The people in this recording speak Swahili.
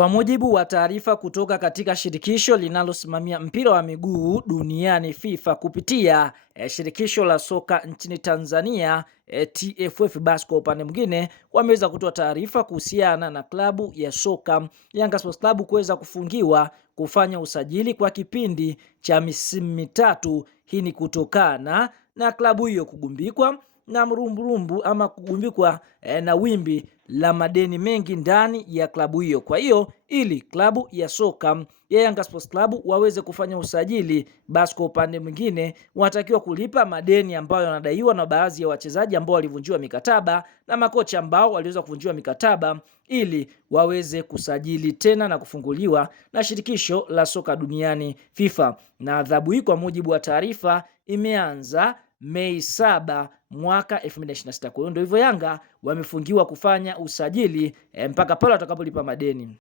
Kwa mujibu wa taarifa kutoka katika shirikisho linalosimamia mpira wa miguu duniani FIFA kupitia shirikisho la soka nchini Tanzania TFF, basi kwa upande mwingine wameweza kutoa taarifa kuhusiana na klabu ya soka Yanga Sports Club kuweza kufungiwa kufanya usajili kwa kipindi cha misimu mitatu. Hii ni kutokana na klabu hiyo kugumbikwa na mrumburumbu ama kugumbikwa na wimbi la madeni mengi ndani ya klabu hiyo. Kwa hiyo ili klabu ya soka ya Yanga Sports Club waweze kufanya usajili, basi kwa upande mwingine wanatakiwa kulipa madeni ambayo yanadaiwa na baadhi ya wachezaji ambao walivunjiwa mikataba na makocha ambao waliweza kuvunjiwa mikataba, ili waweze kusajili tena na kufunguliwa na shirikisho la soka duniani FIFA. Na adhabu hii kwa mujibu wa taarifa imeanza Mei 7 mwaka 2026. Kwa hiyo ndio hivyo, Yanga wamefungiwa kufanya usajili mpaka pale watakapolipa madeni.